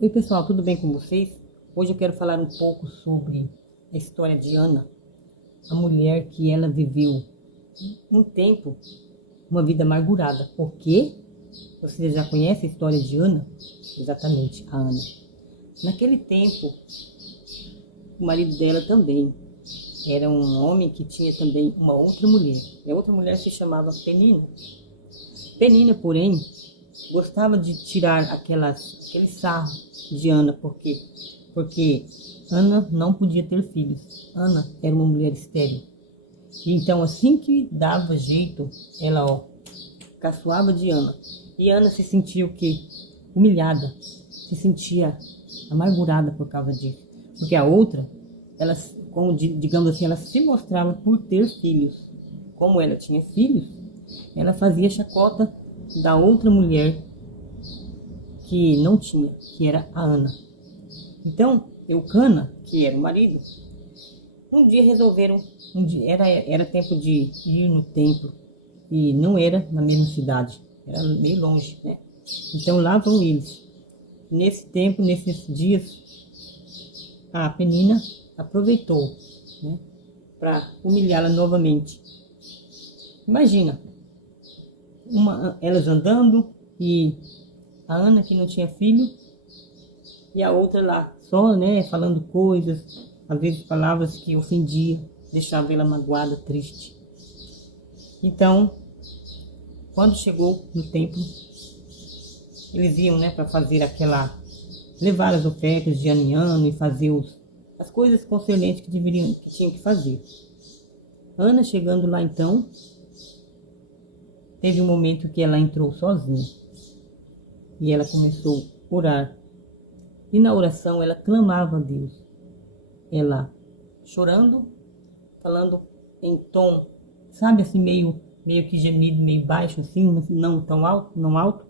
Oi pessoal, tudo bem com vocês? Hoje eu quero falar um pouco sobre a história de Ana, a mulher que ela viveu um tempo, uma vida amargurada. Por quê? Você já conhece a história de Ana? Exatamente, a Ana. Naquele tempo, o marido dela também era um homem que tinha também uma outra mulher. E a outra mulher se chamava Penina. Penina, porém, gostava de tirar aquele sarro de Ana, porque Ana não podia ter filhos. Ana era uma mulher estéril. E então, assim que dava jeito, ela caçoava de Ana. E Ana se sentia o quê? Humilhada, se sentia amargurada por causa disso. Porque a outra, ela, como digamos assim, ela se mostrava por ter filhos. Como ela tinha filhos, ela fazia chacota da outra mulher que não tinha, que era a Ana. Então, Eucana, que era o marido, um dia resolveram, era tempo de ir no templo, e não era na mesma cidade, era meio longe, né? Então lá vão eles. Nesse tempo, nesses dias, a Penina aproveitou, né, para humilhá-la novamente. Imagina, elas andando e a Ana que não tinha filho e a outra lá, só, né, falando coisas, às vezes palavras que ofendiam, deixava ela magoada, triste. Então, quando chegou no templo, eles iam, né, para fazer levar as ofertas de ano em ano e fazer as coisas concernentes que tinham que fazer. Ana chegando lá então, teve um momento que ela entrou sozinha e ela começou a orar. E na oração ela clamava a Deus. Ela chorando, falando em tom, sabe assim, meio que gemido, meio baixo assim, não tão alto, não alto.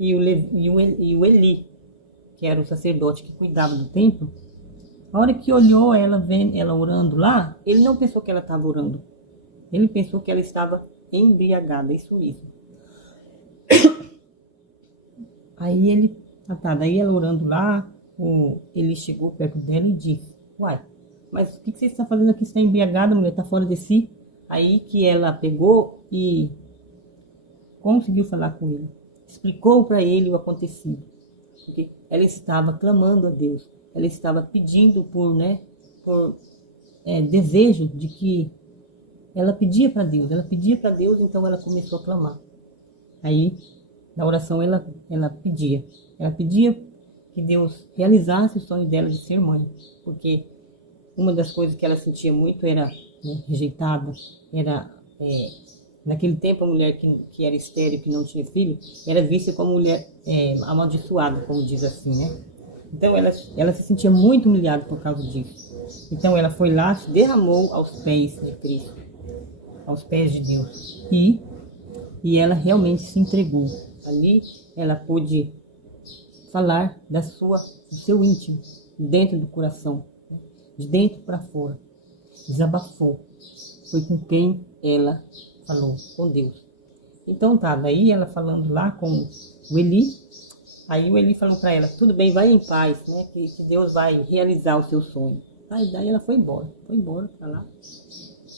E o Eli, que era o sacerdote que cuidava do templo, a hora que olhou ela vendo ela orando lá, ele não pensou que ela estava orando. Ele pensou que ela estava embriagada, isso mesmo. Daí ela orando lá, ele chegou perto dela e disse: Uai, mas o que você está fazendo aqui? Você está embriagada, mulher, está fora de si? Aí que ela pegou e conseguiu falar com ele, explicou para ele o acontecido, porque ela estava clamando a Deus, ela estava pedindo por desejo de que ela pedia para Deus, então ela começou a clamar. Aí, na oração, ela pedia que Deus realizasse o sonho dela de ser mãe, porque uma das coisas que ela sentia muito era, né, rejeitada, naquele tempo a mulher que era estéril, que não tinha filho, era vista como mulher amaldiçoada, como diz assim, né? Então ela se sentia muito humilhada por causa disso. Então ela foi lá, se derramou aos pés de Cristo, aos pés de Deus, e ela realmente se entregou. Ali ela pôde falar do seu íntimo, dentro do coração, né? De dentro para fora. Desabafou. Foi com quem ela falou, com Deus. Então tá, daí ela falando lá com o Eli, aí o Eli falou para ela: tudo bem, vai em paz, né? Que Deus vai realizar o seu sonho. Aí daí ela foi embora para lá.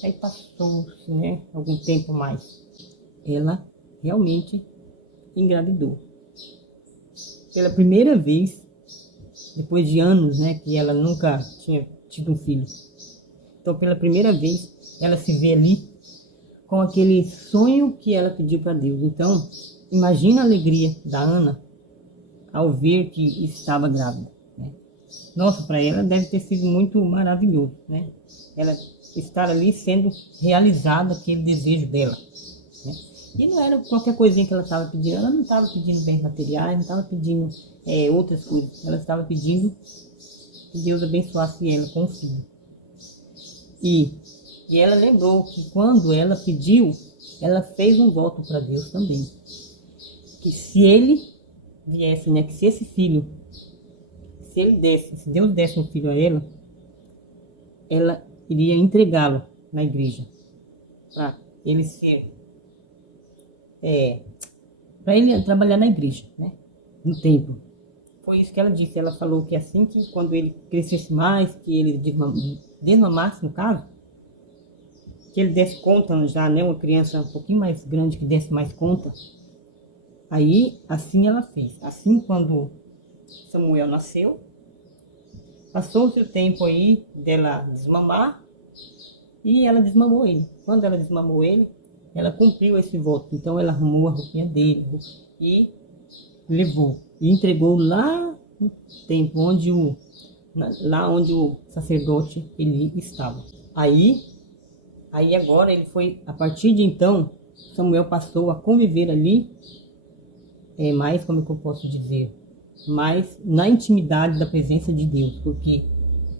Aí passou-se, né, algum tempo mais. Ela realmente engravidou. Pela primeira vez, depois de anos, né, que ela nunca tinha tido um filho. Então, pela primeira vez, ela se vê ali com aquele sonho que ela pediu para Deus. Então, imagina a alegria da Ana ao ver que estava grávida, né? Nossa, para ela deve ter sido muito maravilhoso, né? Ela estar ali sendo realizado aquele desejo dela, né? E não era qualquer coisinha que ela estava pedindo. Ela não estava pedindo bens materiais, não estava pedindo outras coisas. Ela estava pedindo que Deus abençoasse ela com o filho. E ela lembrou que quando ela pediu, ela fez um voto para Deus também. Que se ele viesse, né, que se esse filho, se Deus desse um filho a ela iria entregá-lo na igreja. Para ele ser, para ele trabalhar na igreja, né, no templo. foi isso que ela disse. Ela falou que assim que quando ele crescesse mais, que ele desmamasse, no caso, que ele desse conta já, né? Uma criança um pouquinho mais grande que desse mais conta. Aí, assim ela fez. Assim, quando Samuel nasceu, passou-se o tempo aí dela desmamar e ela desmamou ele. Quando ela desmamou ele, ela cumpriu esse voto. Então, ela arrumou a roupinha dele e levou. E entregou lá no tempo lá onde o sacerdote Eli estava. Aí agora ele foi, a partir de então, Samuel passou a conviver ali, mais, como é que eu posso dizer, mais na intimidade da presença de Deus, porque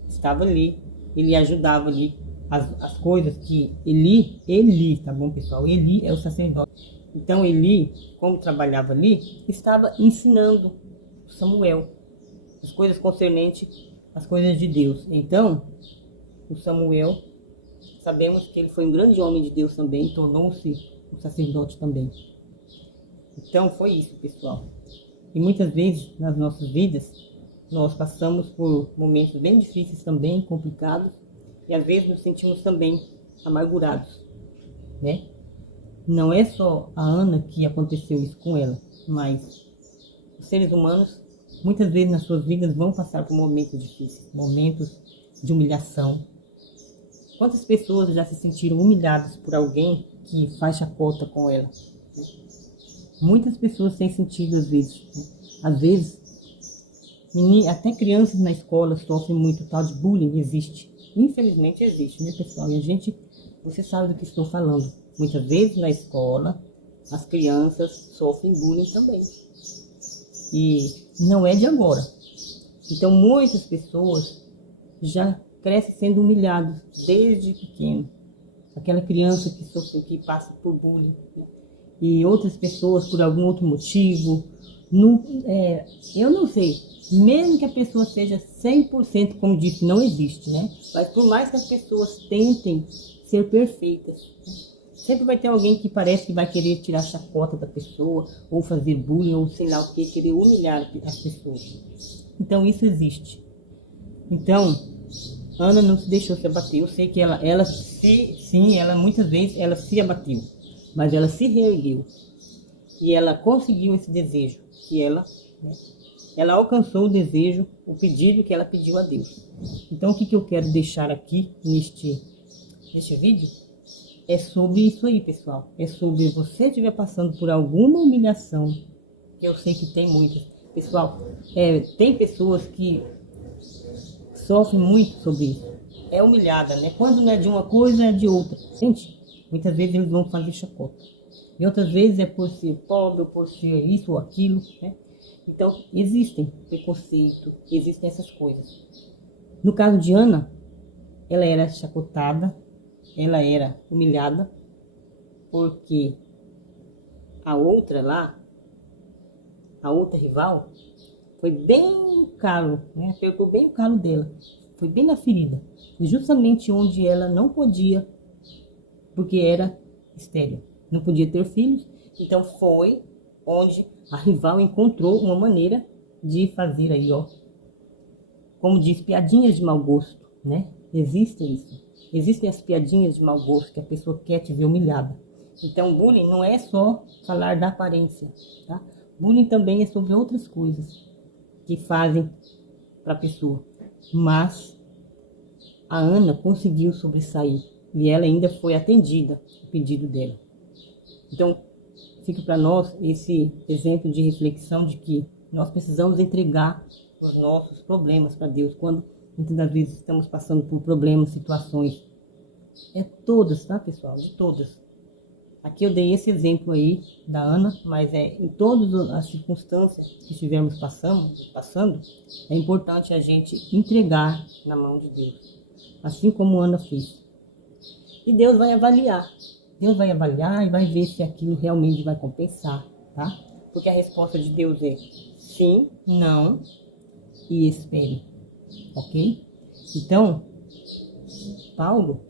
estava ali, ele ajudava ali as coisas que Eli, tá bom, pessoal? Eli é o sacerdote. Então Eli, como trabalhava ali, estava ensinando Samuel as coisas concernentes às coisas de Deus. Então, o Samuel, sabemos que ele foi um grande homem de Deus também, tornou-se um sacerdote também. Então foi isso, pessoal. E muitas vezes nas nossas vidas, nós passamos por momentos bem difíceis também, complicados, e às vezes nos sentimos também amargurados, né? Não é só a Ana que aconteceu isso com ela, mas os seres humanos, muitas vezes nas suas vidas, vão passar por momentos difíceis, momentos de humilhação. Quantas pessoas já se sentiram humilhadas por alguém que faz chacota com ela? Muitas pessoas têm sentido às vezes. Né? Às vezes, até crianças na escola sofrem muito tal de bullying, existe. Infelizmente existe, né, pessoal? E você sabe do que estou falando. Muitas vezes na escola, as crianças sofrem bullying também. E não é de agora. Então, muitas pessoas já crescem sendo humilhadas desde pequeno. Aquela criança que sofre, que passa por bullying. E outras pessoas, por algum outro motivo, eu não sei, mesmo que a pessoa seja 100%, como disse, não existe, né? Mas por mais que as pessoas tentem ser perfeitas, né? Sempre vai ter alguém que parece que vai querer tirar chacota da pessoa, ou fazer bullying, ou sei lá o que, querer humilhar as pessoas. Então isso existe. Então, Ana não se deixou se abater. Eu sei que ela muitas vezes ela se abateu, mas ela se reergueu. E ela conseguiu esse desejo, ela alcançou o desejo, o pedido que ela pediu a Deus. Então o que eu quero deixar aqui neste vídeo é sobre isso aí, pessoal. É sobre você estiver passando por alguma humilhação, que eu sei que tem muitas. Pessoal, tem pessoas que sofrem muito sobre isso. É humilhada, né? Quando não é de uma coisa, é de outra. Gente, muitas vezes eles vão fazer chacota. E outras vezes é por ser pobre, ou por ser isso ou aquilo, né? Então, existem preconceito, existem essas coisas. No caso de Ana, ela era chacotada, ela era humilhada, porque a outra lá, a outra rival, foi bem no calo, né? Pegou bem o calo dela, foi bem na ferida. Foi justamente onde ela não podia, porque era estéril, não podia ter filhos. Então foi onde a rival encontrou uma maneira de fazer aí, ó, como diz, piadinhas de mau gosto, né? Existem isso. Existem as piadinhas de mau gosto que a pessoa quer te ver humilhada. Então, bullying não é só falar da aparência, tá? Bullying também é sobre outras coisas que fazem para a pessoa. Mas a Ana conseguiu sobressair e ela ainda foi atendida o pedido dela. Então, fica para nós esse exemplo de reflexão de que nós precisamos entregar os nossos problemas para Deus quando muitas das vezes estamos passando por problemas, situações. Todas, tá, pessoal? De todas. Aqui eu dei esse exemplo aí da Ana, mas em todas as circunstâncias que estivermos passando, é importante a gente entregar na mão de Deus, assim como Ana fez. E Deus vai avaliar. Deus vai avaliar e vai ver se aquilo realmente vai compensar, tá? Porque a resposta de Deus é sim, não e espere, ok? Então, Paulo,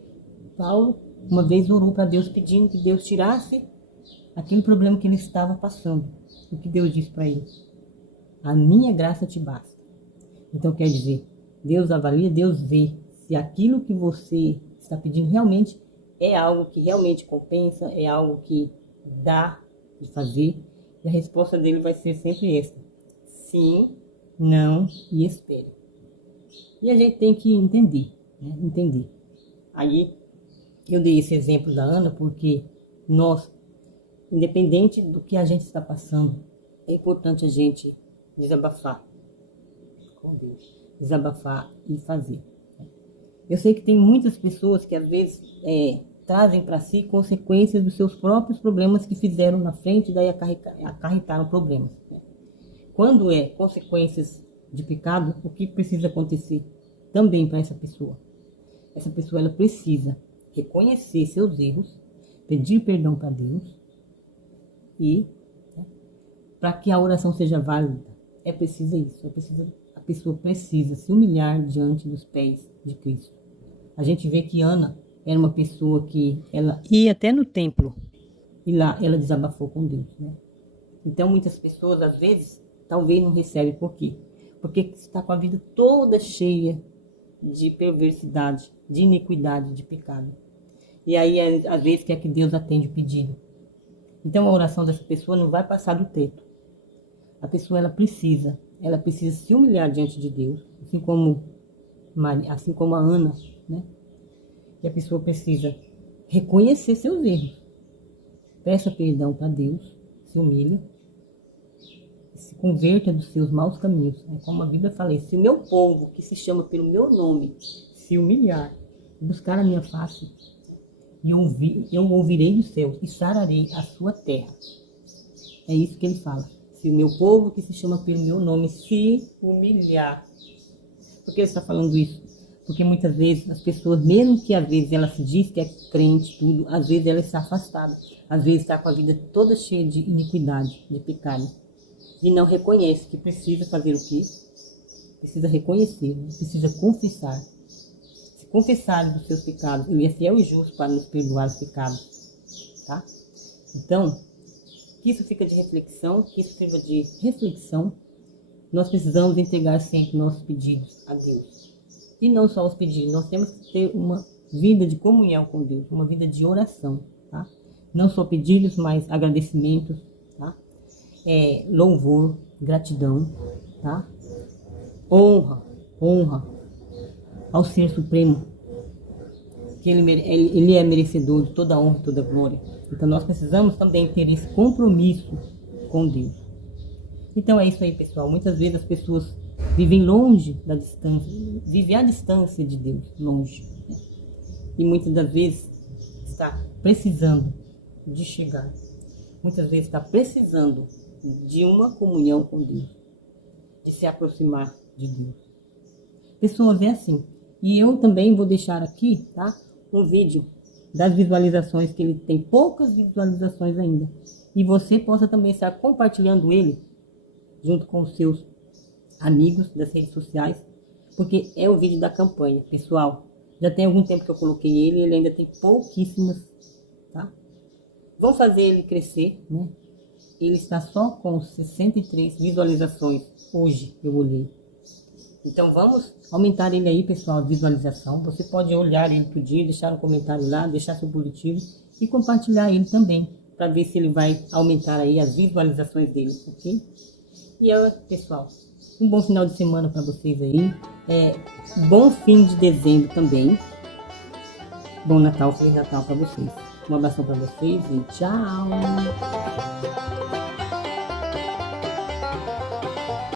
uma vez orou para Deus pedindo que Deus tirasse aquele problema que ele estava passando. O que Deus disse para ele? a minha graça te basta. Então quer dizer, Deus avalia, Deus vê se aquilo que você está pedindo realmente é algo que realmente compensa, é algo que dá de fazer. E a resposta dele vai ser sempre essa: sim, não e espere. E a gente tem que entender, né? Entender. Aí eu dei esse exemplo da Ana porque nós, independente do que a gente está passando, é importante a gente desabafar com Deus, desabafar e fazer. Eu sei que tem muitas pessoas que às vezes trazem para si consequências dos seus próprios problemas que fizeram na frente e daí acarretaram problemas. Quando é consequências de pecado, o que precisa acontecer também para essa pessoa? Essa pessoa ela precisa reconhecer seus erros, pedir perdão para Deus e, para que a oração seja válida, é preciso isso, a pessoa precisa se humilhar diante dos pés de Cristo. A gente vê que Ana era uma pessoa que ela ia até no templo e lá ela desabafou com Deus, né? Então muitas pessoas às vezes talvez não recebem. Por quê? Porque está com a vida toda cheia de perversidade, de iniquidade, de pecado. E aí às vezes quer que Deus atende o pedido. Então a oração dessa pessoa não vai passar do teto. A pessoa ela precisa se humilhar diante de Deus, assim como a Ana, né? E a pessoa precisa reconhecer seus erros. Peça perdão para Deus, se humilhe, se converta dos seus maus caminhos. É como a Bíblia fala: se o meu povo, que se chama pelo meu nome, se humilhar, buscar a minha face, e eu ouvirei dos céus e sararei a sua terra. É isso que ele fala. Se o meu povo, que se chama pelo meu nome, se humilhar. Por que ele está falando isso? Porque muitas vezes as pessoas, mesmo que às vezes ela se diz que é crente, tudo, às vezes ela está afastada. Às vezes está com a vida toda cheia de iniquidade, de pecado. E não reconhece que precisa fazer o quê? Precisa reconhecer, precisa confessar. Se confessar dos seus pecados, ele é fiel e justo para nos perdoar os pecados. Tá? Então, que isso fica de reflexão, que isso sirva de reflexão. Nós precisamos entregar sempre nossos pedidos a Deus. E não só os pedidos, nós temos que ter uma vida de comunhão com Deus, uma vida de oração, tá? Não só pedidos, mas agradecimentos, tá? Louvor, gratidão, tá? Honra ao Ser Supremo, que ele é merecedor de toda a honra e toda a glória. Então nós precisamos também ter esse compromisso com Deus. Então é isso aí, pessoal. Muitas vezes as pessoas vivem longe da distância, vivem à distância de Deus, longe. E muitas das vezes está precisando de chegar. Muitas vezes está precisando de uma comunhão com Deus, de se aproximar de Deus. Pessoas, é assim. E eu também vou deixar aqui, tá, um vídeo das visualizações, que ele tem poucas visualizações ainda. E você possa também estar compartilhando ele junto com os seus amigos das redes sociais, porque é o vídeo da campanha, pessoal. Já tem algum tempo que eu coloquei ele ainda tem pouquíssimas, tá? Vamos fazer ele crescer, né? Ele está só com 63 visualizações hoje, eu olhei. Então vamos aumentar ele aí, pessoal, a visualização. Você pode olhar ele por dia, deixar um comentário lá, deixar seu positivo e compartilhar ele também, para ver se ele vai aumentar aí as visualizações dele, ok? E pessoal, um bom final de semana para vocês aí. Bom fim de dezembro também. Bom Natal, Feliz Natal para vocês. Um abração para vocês e tchau!